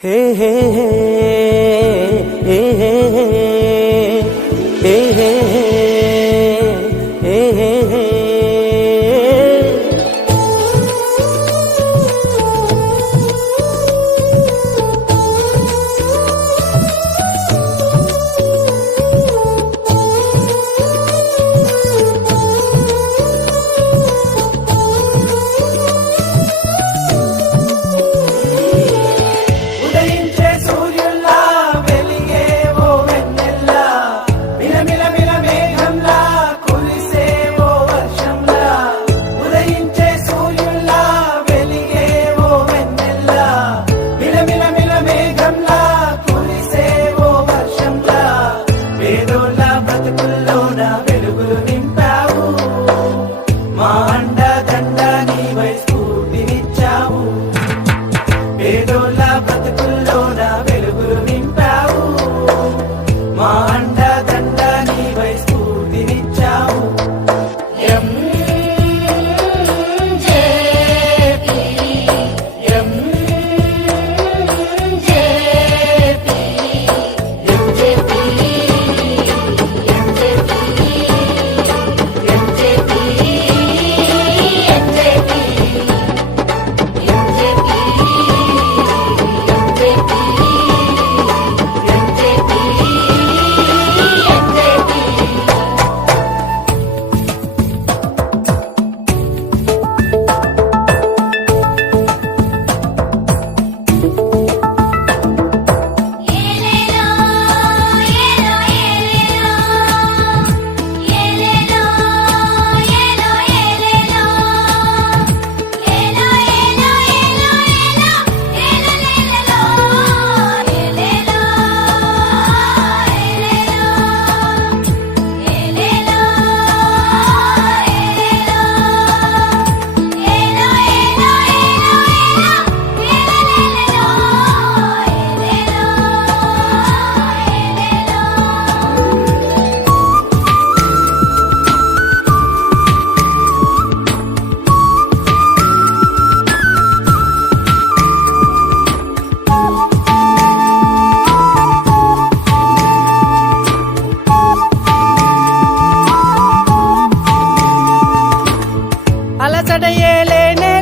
హే హే హే హే హే హే హే హే హే హే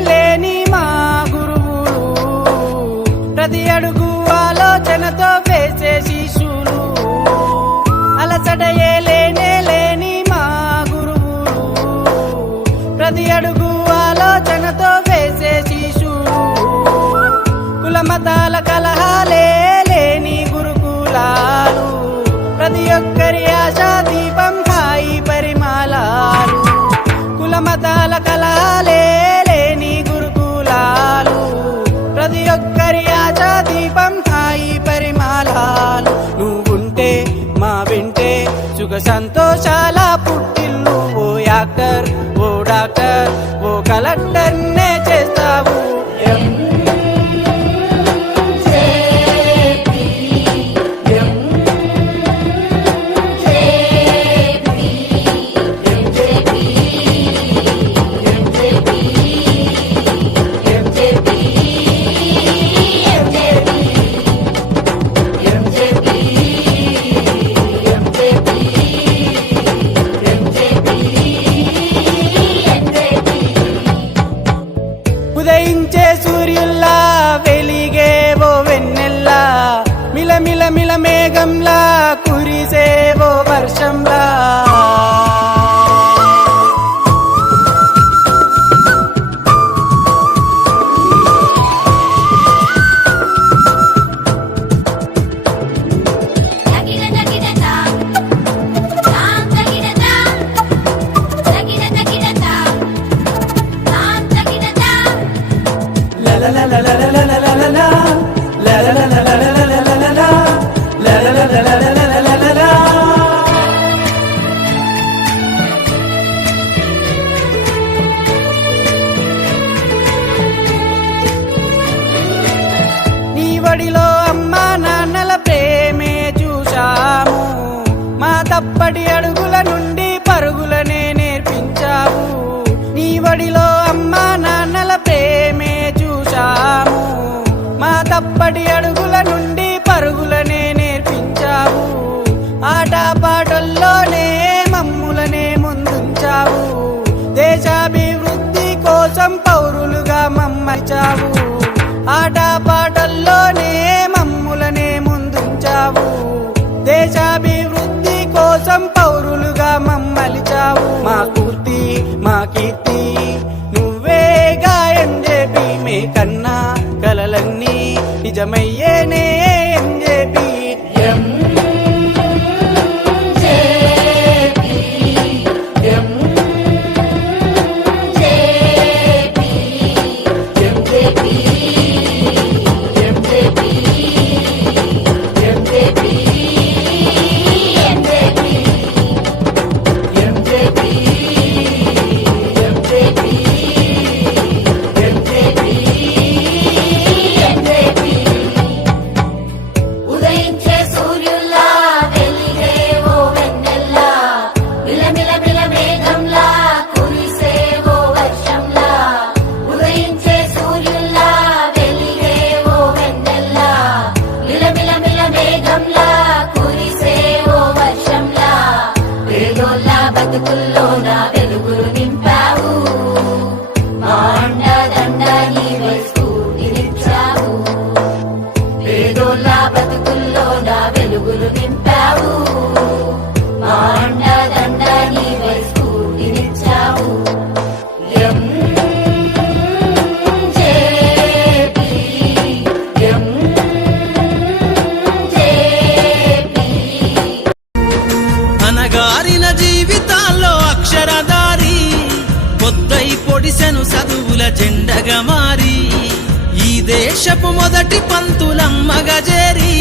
లేని మా గురువులు ప్రతి అడుగు ఆలోచనతో వేసే శిశులు లేని మా గురువులు ప్రతి అడుగు ఆలోచనతో వేసే శిశులు కులమతాల కలహాలే లేని గురుకులాలు ప్రతి ఒక్కరి ఆశా దీపం హాయి పరిమళాలు కులమతాల కలహాలే లేని గురుకులాలు ప్రతి ఒక్కరి ఆశా దీపం హాయి పరిమళాలు నువ్వుంటే మా వింటే సుఖ సంతోషాల పుట్టిల్లు ఓ యాక్టర్ ఓ డాక్టర్ ఓ కలెక్టర్ నే చేస్తావు ఉదయించే సూర్యుల్లా వెలిగేవో వెన్నెల్లా మిలమిల మిల మేఘంలా కురిసేవో వర్షంలా నీ వడిలో అమ్మా నాన్నల ప్రేమే చూశాము మా తప్పటి అడుగుల నుండి పరుగులనే నేర్పించావు నీ వడిలో అమ్మా నాన్నల ప్రేమే చూశాము మా తప్పటి అడుగుల కన్నా కలలన్నీ నిజమయ్యేనే ఎంజేపీ ఉదయించే సూర్యుల్లా వెలిగే ఓ వెన్నెల్లా మిలమిల మేఘంలా కురిసే ఓ వర్షంలా ఉదయించే సూర్యుల్లా వెలిగే ఓ వెన్నెల్లా మిలమిల మేఘంలా కురిసే ఓ వర్షంలా పేదోళ్ళ బతుకుల్లోన వెలుగులు నింపావు మా అండదండ నీవై స్ఫూర్తినిచ్చావు పేదోళ్ళ బతుకుల్లో నా వెలుగులు నింపావు మా అండదండ నీవై స్ఫూర్తినిచ్చావు ఎంజేపీ, ఎంజేపీ. అనగారిన జీవితాల్లో అక్షరదారి పొద్దై పొడిసెను చదువుల జెండగా మారి ఈ దేశపు మొదటి పంతులమ్మగా చేరి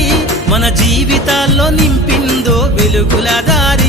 మన జీవితాల్లో నింపిందో వెలుగుల దారి